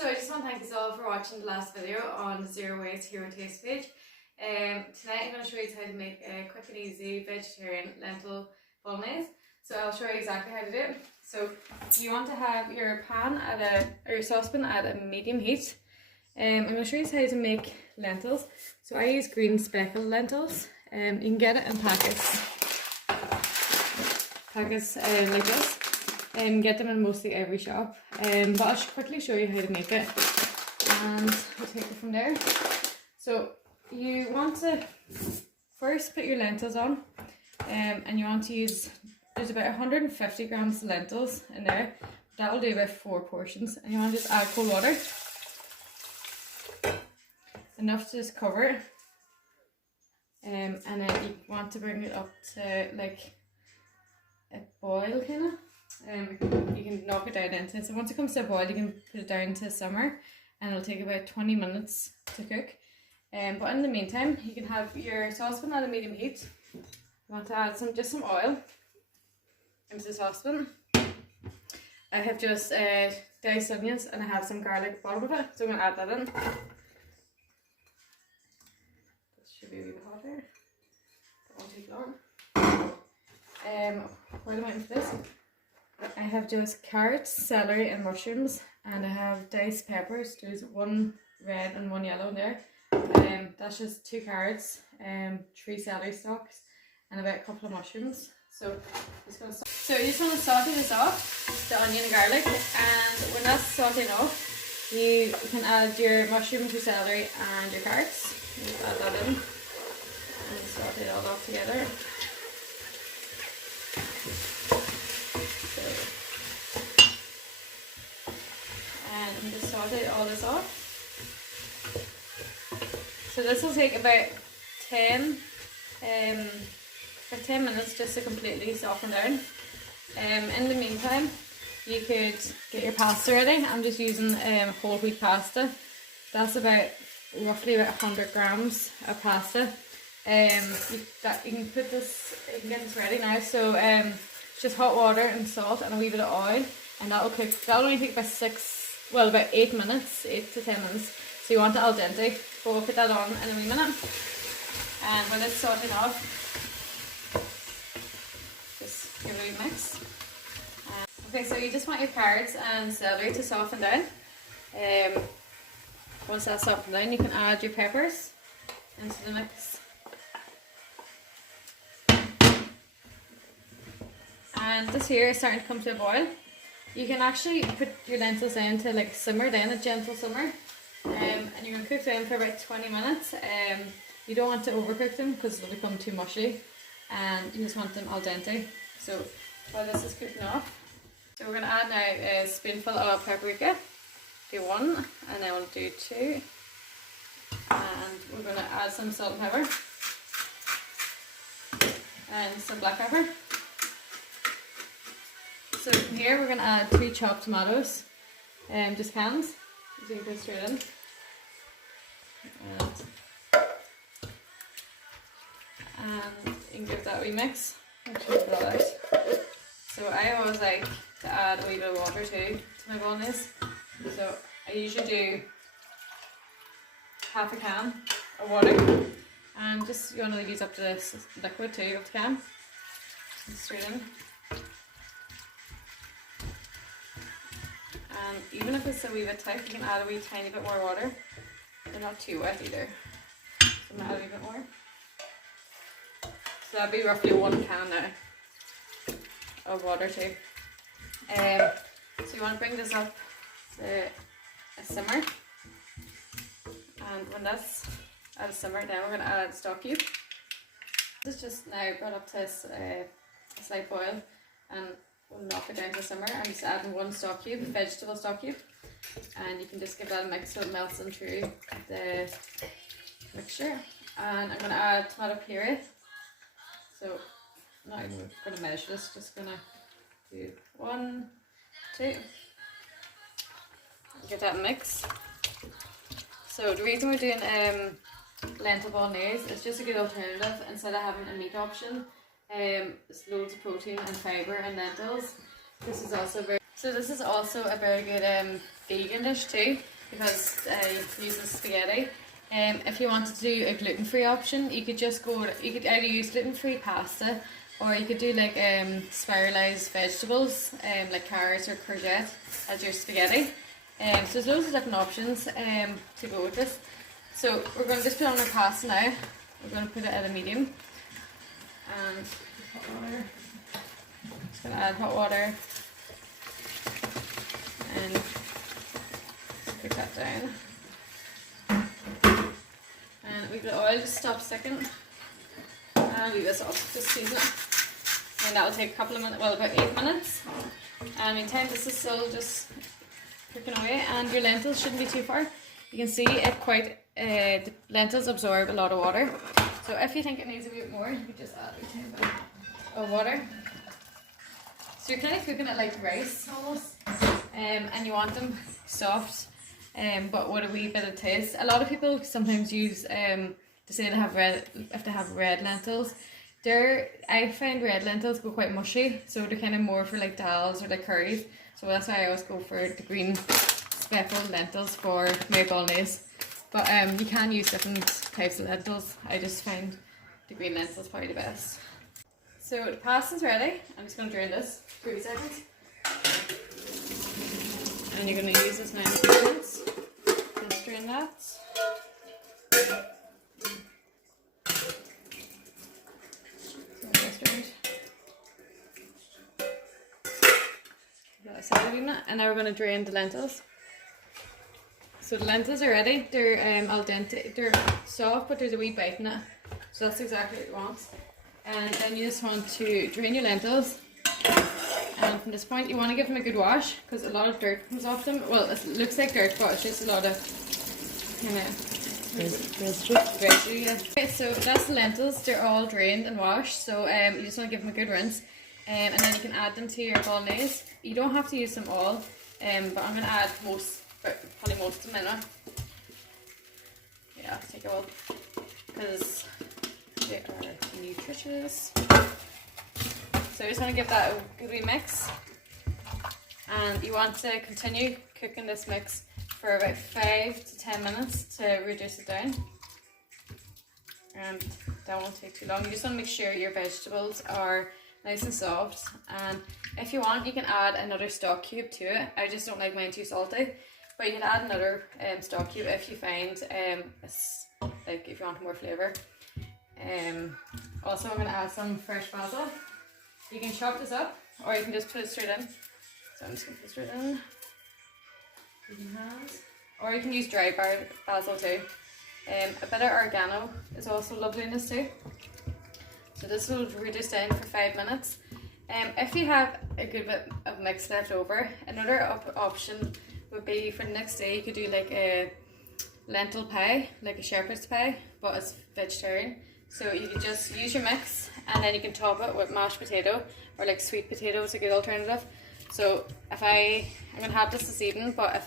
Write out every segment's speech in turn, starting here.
So I just want to thank you all for watching the last video on 0 Ways Hero Taste page. Tonight I'm going to show you how to make a quick and easy vegetarian lentil bolognese. So I'll show you exactly how to do it. So you want to have your pan or your saucepan at a medium heat. I'm going to show you how to make lentils. So I use green speckled lentils. You can get it in packets like this. Get them in mostly every shop. But I'll quickly show you how to make it, and we'll take it from there. So you want to first put your lentils on, and you want to use, there's about 150 grams of lentils in there. That will do about 4 portions, and you want to just add cold water, enough to just cover it, and then you want to bring it up to like a boil kind of. You can knock it down into it. So once it comes to a boil, you can put it down to simmer, and it'll take about 20 minutes to cook. But in the meantime, you can have your saucepan at a medium heat. You want to add just some oil into the saucepan. I have just diced onions, and I have some garlic at the bottom of it, so I'm going to add that in. This should be a wee bit hotter. That won't take long. Pour them out into this. I have just carrots, celery and mushrooms, and I have diced peppers. There's 1 red and 1 yellow in there. That's just 2 carrots, 3 celery stalks, and about a couple of mushrooms. So you just want to saute this off, the onion and garlic, and when that's sauteing off, you can add your mushrooms, your celery and your carrots. You just add that in and saute it all off together. And just saute all this off. So this will take about 10 minutes just to completely soften down. In the meantime, you could get your pasta ready. I'm just using whole wheat pasta. That's roughly about 100 grams of pasta. You can get this ready now. So it's just hot water and salt and a wee bit of oil, and that'll cook. That'll only take about 8 minutes, 8 to 10 minutes. So you want it al dente. But we'll put that on in a wee minute. And when it's sauteing off, just give it a wee mix. Okay, so you just want your carrots and celery to soften down. Once that's softened down, you can add your peppers into the mix. And this here is starting to come to a boil. You can actually put your lentils down to like simmer down, a gentle simmer. And you're going to cook them for about 20 minutes. You don't want to overcook them because they'll become too mushy, and you just want them al dente. So while this is cooking off, so we're going to add now a spoonful of paprika. Do 1, and then we'll do 2, and we're going to add some salt and pepper and some black pepper. So from here we're going to add 2 chopped tomatoes, just cans. So you can put straight in, and you can give that a wee mix. So I always like to add a wee bit of water too to my bolognese. So I usually do half a can of water, and just you want to use up to this liquid too of the can. Straight in. And even if it's a wee bit tight, you can add a wee tiny bit more water. They're not too wet either. So I'm going to add a wee bit more. So that'd be roughly 1 can now of water too. So you want to bring this up to a simmer. And when that's at a simmer, then we're going to add stock cube. This is just now brought up to a slight boil, and we'll knock it down to simmer. I'm just adding 1 stock cube, vegetable stock cube, and you can just give that a mix so it melts in through the mixture. And I'm going to add tomato puree. So I'm not even going to measure this, just going to do 1, 2. Get that mix. So the reason we're doing lentil bolognese is just a good alternative instead of having a meat option. There's loads of protein and fibre in lentils. This is also a very good vegan dish too, because it uses spaghetti. If you wanted to do a gluten-free option, you could just you could either use gluten-free pasta, or you could do like spiralized vegetables, like carrots or courgette as your spaghetti. So there's loads of different options to go with this. So we're going to just put on our pasta now. We're going to put it at a medium. And hot water. Just going to add hot water. And cook that down. And we've got oil, just stop sticking. And leave this off, just season it. And that will take a couple of minutes, well, about 8 minutes. And meantime, this is still just cooking away. And your lentils shouldn't be too far. You can see the lentils absorb a lot of water. So if you think it needs a bit more, you can just add a tiny bit of water. So you're kind of cooking it like rice almost. And you want them soft, but with a wee bit of taste. A lot of people sometimes use to say they have red lentils. I find red lentils go quite mushy, so they're kind of more for like dals or like curries. So that's why I always go for the green speckled lentils for my bolognese. But you can use different types of lentils. I just find the green lentils probably the best. So the pasta's ready. I'm just going to drain this for 3 seconds. And you're going to use this now in a few minutes. Just drain that. And now we're going to drain the lentils. So the lentils are ready. They're al dente. They're soft, but there's a wee bite in it. So that's exactly what you want. And then you just want to drain your lentils. And from this point, you want to give them a good wash, because a lot of dirt comes off them. Well, it looks like dirt, but it's just a lot of kind of residue. Yeah. Okay, so that's the lentils. They're all drained and washed. So you just want to give them a good rinse. And then you can add them to your bolognese. You don't have to use them all, but I'm going to add probably most of them in it. Yeah, take it all, because they are nutritious. So you just want to give that a good wee mix. And you want to continue cooking this mix for about 5 to 10 minutes to reduce it down. And that won't take too long. You just want to make sure your vegetables are nice and soft. And if you want, you can add another stock cube to it. I just don't like mine too salty, but you can add another stock cube if you find it's like if you want more flavour. Also, I'm going to add some fresh basil. You can chop this up, or you can just put it straight in. So I'm just going to put it straight in. Or you can use dry basil too. A bit of oregano is also lovely in this too. So this will reduce down for 5 minutes. If you have a good bit of mix left over, another option would be for the next day you could do like a lentil pie, like a shepherd's pie, but it's vegetarian. So you could just use your mix, and then you can top it with mashed potato, or like sweet potato is a good alternative. So if I'm going to have this evening, but if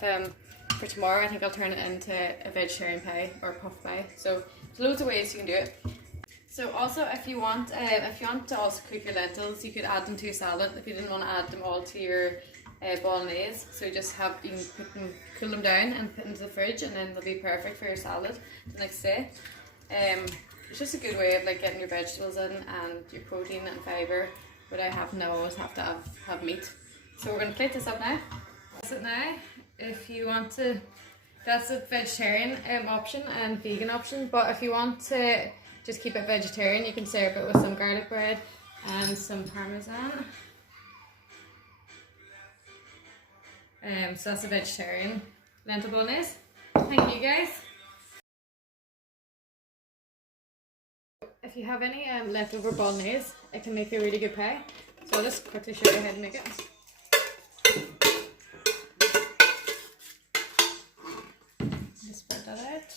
for tomorrow I think I'll turn it into a vegetarian pie or puff pie. So there's loads of ways you can do it. So also, if you want to also cook your lentils, you could add them to your salad if you didn't want to add them all to your bolognese. So you can cool them down and put into the fridge, and then they'll be perfect for your salad the next day. It's just a good way of like getting your vegetables in and your protein and fibre without having to always have to have meat. So we're going to plate this up now. That's it now. If you want to, that's a vegetarian option and vegan option. But if you want to just keep it vegetarian, you can serve it with some garlic bread and some parmesan. So that's a vegetarian lentil bolognese. Thank you guys. If you have any leftover bolognese, it can make a really good pie. So I'll just quickly show you how to make it. Just spread that out.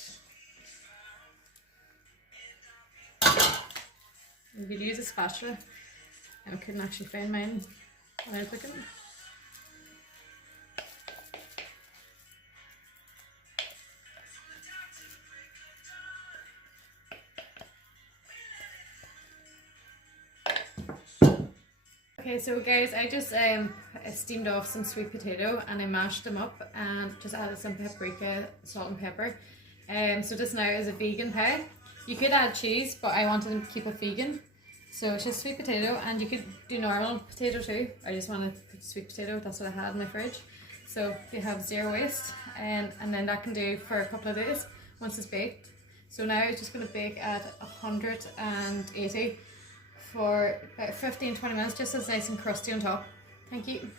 You could use a spatula. I couldn't actually find mine when I was cooking. Okay, so guys, I just steamed off some sweet potato and I mashed them up and just added some paprika, salt and pepper. So this now is a vegan pie. You could add cheese, but I wanted to keep it vegan. So it's just sweet potato, and you could do normal potato too. I just wanted to put sweet potato, that's what I had in my fridge. So you have zero waste, and then that can do for a couple of days once it's baked. So now I'm just going to bake at 180 for about 15-20 minutes, just so it's nice and crusty on top. Thank you.